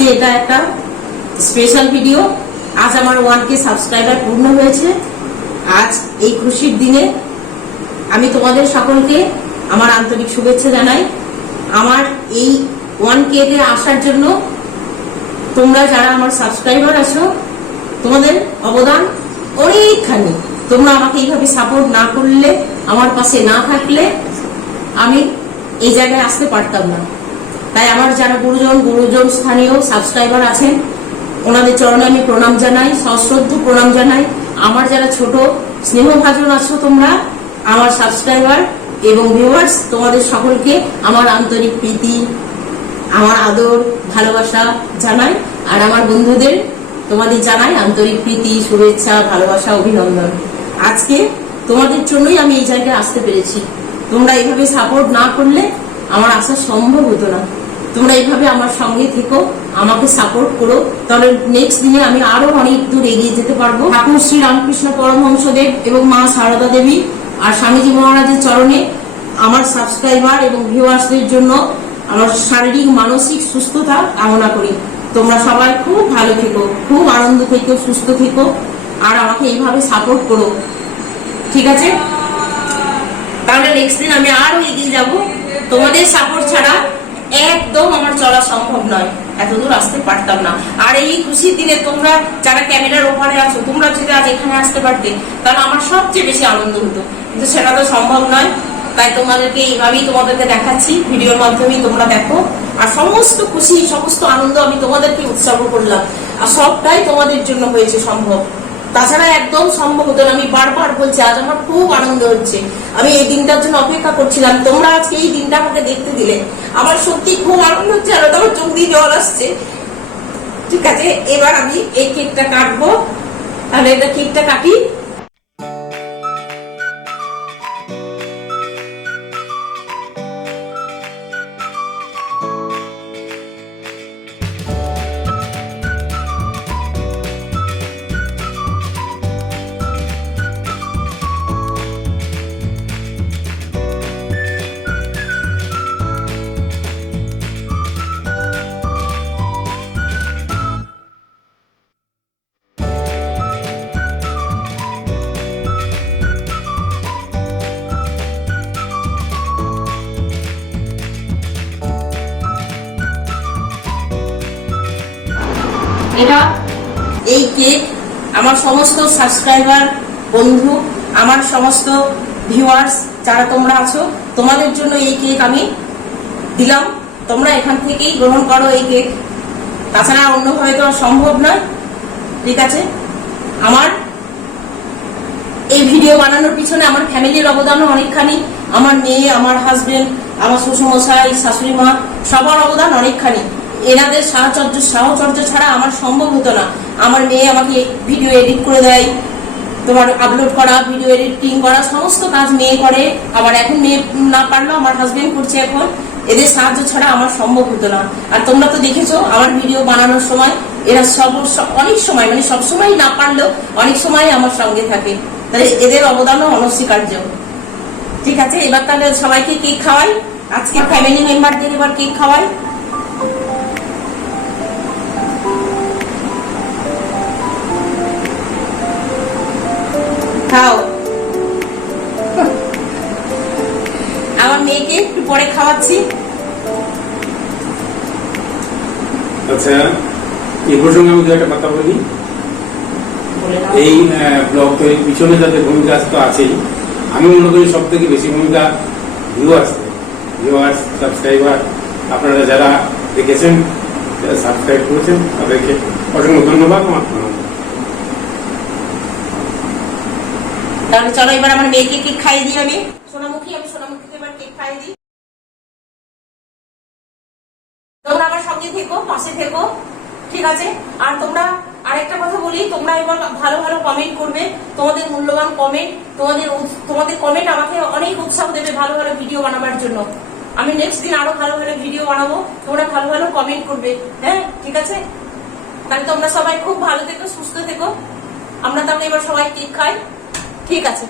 আজকে এটা একটা স্পেশাল ভিডিও। আজ আমার 1K সাবস্ক্রাইবার পূর্ণ হয়েছে। আজ এই খুশির দিনে আমি তোমাদের সকলকে আমার আন্তরিক শুভেচ্ছা জানাই। আমার এই 1K তে আসার জন্য তোমরা যারা আমার সাবস্ক্রাইবার আছো, তোমাদের অবদান অনেকখানি। তোমরা আমাকে এইভাবে সাপোর্ট না করলে, আমার পাশে না থাকলে আমি এই জায়গায় আসতে পারতাম না। তাই আমার যারা গুরুজন স্থানীয় সাবস্ক্রাইবার আছেন, ওনাদের চরণে আমি প্রণাম জানাই, সশ্রদ্ধ প্রণাম জানাই। আমার যারা ছোট স্নেহভাজন আছো তোমরা, আমার সাবস্ক্রাইবার এবং ভিউয়ার্স, তোমাদের সকলকে আমার আন্তরিক প্রীতি, আমার আদর, ভালোবাসা জানাই। আর আমার বন্ধুদের তোমাদের জানাই আন্তরিক প্রীতি, শুভেচ্ছা, ভালোবাসা, অভিনন্দন। আজকে তোমাদের জন্যই আমি এই জায়গায় আসতে পেরেছি। তোমরা এইভাবে সাপোর্ট না করলে আমার আসা সম্ভব হতো না। তোমরা এইভাবে আমার সঙ্গে থেকো, আমাকে সাপোর্ট করো, তাহলে নেক্সট দিনে আমি আরো অনেক দূর এগিয়ে যেতে পারবো। ঠাকুর শ্রী রামকৃষ্ণ পরমহংসদেব এবং মা সারদা দেবী আর স্বামীজি মহারাজের চরণে আমার সাবস্ক্রাইবার এবং ভিউয়ার্সদের জন্য আমার শারীরিক মানসিক সুস্থতা কামনা করি। তোমরা সবাই খুব ভালো থেকো, খুব আনন্দ থেকো, সুস্থ থেকো, আর আমাকে এইভাবে সাপোর্ট করো, ঠিক আছে? তাহলে নেক্সট দিন আমি আরো এগিয়ে যাব। তোমাদের সাপোর্ট ছাড়া একদম আমার চলা সম্ভব নয়, এত দূর আসতে পারতাম না। আর এই খুশির দিনে তোমরা যারা ক্যামেরার ওপারে আছো, তোমরা যদি আজ এখানে আসতে পারতে তাহলে আমার সবচেয়ে বেশি আনন্দ হতো, কিন্তু সেটা তো সম্ভব নয়। তাই তোমাদেরকে এইভাবেই তোমাদেরকে দেখাচ্ছি, ভিডিওর মাধ্যমে তোমরা দেখো। আর সমস্ত খুশি, সমস্ত আনন্দ আমি তোমাদেরকে উৎসর্গ করলাম, আর সবটাই তোমাদের জন্য হয়েছে সম্ভব। তাছাড়া একদম সম্ভব হতো না। আমি বারবার বলছি, আজ আমার খুব আনন্দ হচ্ছে। আমি এই দিনটার জন্য অপেক্ষা করছিলাম, তোমরা আজকে এই দিনটা আমাকে দেখতে দিলে, আমার সত্যি খুব আনন্দ হচ্ছে। আর আমার চোখ দিয়ে জল আসছে। ঠিক আছে, এবার আমি এই কেকটা কাটবো। তাহলে এটা কেকটা কাটি। এটা এই কেক আমার সমস্ত সাবস্ক্রাইবার বন্ধু, আমার সমস্ত ভিউয়ার্স যারা তোমরা আছো, তোমাদের জন্য এই কেক আমি দিলাম। তোমরা এখান থেকেই গ্রহণ করো এই কেক। তাছাড়া অন্যভাবে তো সম্ভব নয়, ঠিক আছে? আমার এই ভিডিও বানানোর পিছনে আমার ফ্যামিলির অবদানও অনেকখানি। আমার মেয়ে, আমার হাজবেন্ড, আমার শ্বশুরমশাই, শাশুড়ি মা, সবার অবদান অনেকখানি। এনাদের সাহচর্য ছাড়া আমার সম্ভব হতো না। আমার মেয়ে আমাকে ভিডিও এডিট করে দেয়, তোমার আপলোড করা, ভিডিও এডিটিং করা, সমস্ত কাজ মেয়ে করে। আবার এখন মেয়ে না পারলেও আমার হাজবেন্ড করছে এখন। এদের সাহায্য ছাড়া আমার সম্ভব হতো না। আর তোমরা তো দেখেছো আমার ভিডিও বানানোর সময় এরা অনেক সময়, মানে সবসময় না পারলেও অনেক সময় আমার সঙ্গে থাকে। তাহলে এদের অবদানও অনস্বীকার্য। ঠিক আছে, এবার তাহলে সবাইকে কেক খাওয়াই। আজকে ফ্যামিলি মেম্বারদের এবার কেক খাওয়াই। খাও। আমার মেয়েকে একটু পরে খাওয়াচ্ছি। আচ্ছা, এই প্রসঙ্গে আমি একটা কথা বলি। এই ব্লগ তৈরির পিছনে যাদের ভূমিকা তো আছেই, আমি মনে করি সব থেকে বেশি ভূমিকা ভিউয়ার্স, সাবস্ক্রাইবার, আপনারা যারা দেখেছেন, যারা সাবস্ক্রাইব করেছেন, তাদেরকে অসংখ্য ধন্যবাদ। আমার তাহলে চলো এবার আমার মেয়েকে কেক খাইয়ে দিই। আমি সোনামুখীকে এবার কেক খাইয়ে দিই। তোমরা আমার সঙ্গে থেকো, পাশে থেকো, ঠিক আছে? আর তোমরা আরেকটা কথা বলি, তোমরা এবার ভালো ভালো কমেন্ট করবে। তোমাদের মূল্যবান কমেন্ট, তোমাদের কমেন্ট আমাকে অনেক উৎসাহ দেবে ভালো ভালো ভিডিও বানাবার জন্য। আমি নেক্সট দিন আরো ভালো ভালো ভিডিও বানাবো। তোমরা ভালো ভালো কমেন্ট করবে, হ্যাঁ? ঠিক আছে, তাহলে তোমরা সবাই খুব ভালো থেকো, সুস্থ থেকো। আমরা তাহলে এবার সবাই কেক খাই, ঠিক আছে?